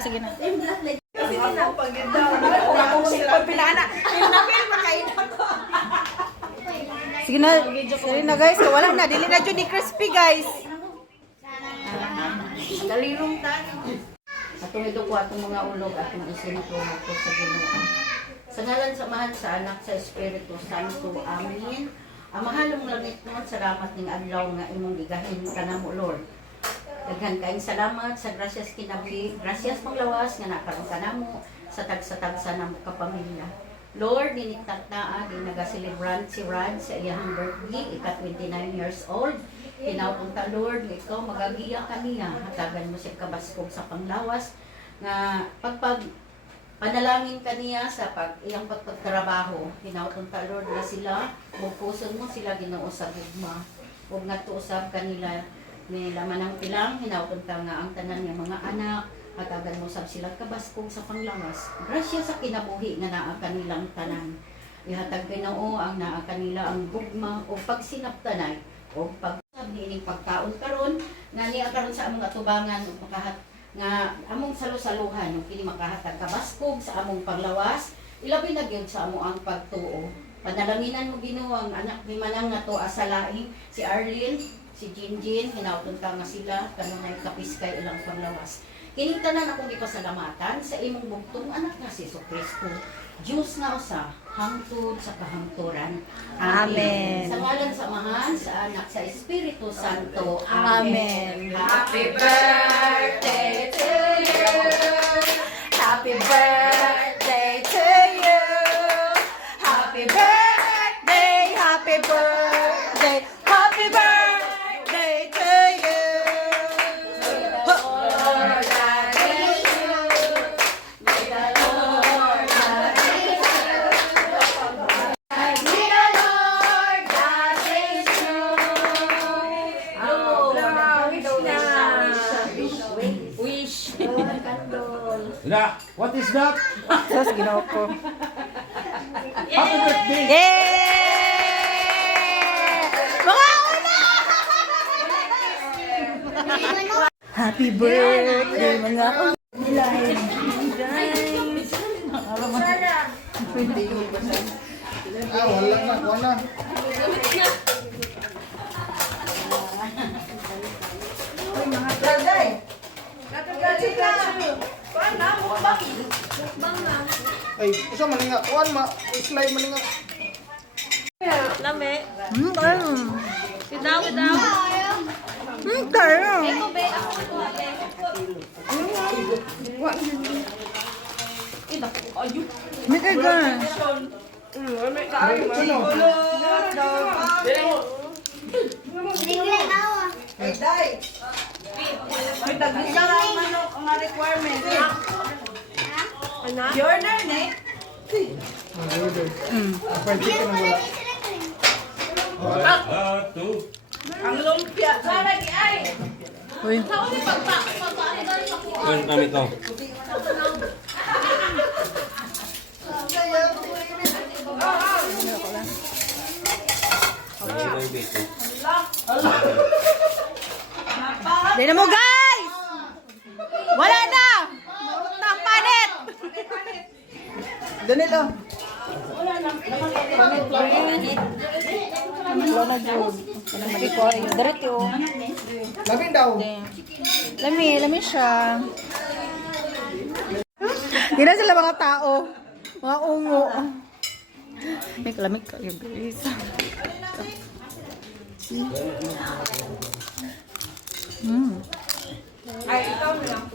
sige na. Sige na, sige na guys. Wala na, dili na dyan ni crispy guys. Dalirong tayo. Atong ito ko atong mga ulog atong isinutulog ko sa Ginoo. Sa ngalan sa Mahal sa Anak sa Espiritu Santo. Amen. Ang mahalong langit mo, salamat ning adlaw nga imong gigahin kanamo Lord. Daghan kaayong salamat sa gracias kinabuhi, gracias panglawas nga nakaroon kanamo sa tagsa-tagsa namo kapamilya. Lord, diniktaktaa din naga-celebrant si Rad sa iyang birthday, ika-29 years old. Pinapunta Lord, ikaw magagiya kaniya, hatagan mo siya kabaskog sa panglawas nga panalangin kaniya sa iyang pagtrabaho. Pinapunta Lord na sila, bupuson mo sila Ginoo sa gugma. Huwag nga tuusap kanila may laman ng pilang, hinapunta nga ang tanan ng mga anak, hatagan mo sab sila kabaskog sa panglawas. Grasya sa kinabuhi nga naa kanilang tanan. Ihatag Ginoo ang naa kanila ang gugma o pagsinaptanay o pagsabihin pagkaon karon nga niya karon sa among atubangan makahat nga among salusaluhan yung kini makahatag kabaskog sa among panglawas. Ilabi na gyud sa amo ang pagtuo. Panalanginan mo Ginoo ang anak ni manang nga to asalaing si Arlene, si Jinjin, hinautunta nga sila kanunay kapiskay ilang panglawas. Kining tanan akong gipasalamatan sa imong bugtong anak nga si Jesucristo. Diyos nga usa, hangtod sa kahangturan. Amen. Sa ngalan sa Mahal, sa Anak, sa Espiritu Santo. Amen. Happy birthday to you. Happy birthday to you. Happy birthday, happy birthday, happy birthday to you. Lord, I bless you. May the Lord bless you. May the Lord bless you. Wish. Na, what is that? Tapos ginawa ko. Happy birthday! Yay! Mga una! Happy birthday, mga una! Wala na, wala. Ay, usa maninga, kuan ma, slide maninga. Lame. Daw. Tayo. May ka. Ay, day. May tag-isa lang manok ang requirement. Order ne? Pwede ka na wala. Ang lumpia. Sana di ay. Uy. Yan kami to. Di na mo guys! Wala na! Utang panit! Danilo. Wala na. Diretso. Labing daw. Lami siya. Di na sila mga tao. Mga ungo. May kalamig kayo guys. Ay, ikaw na lang.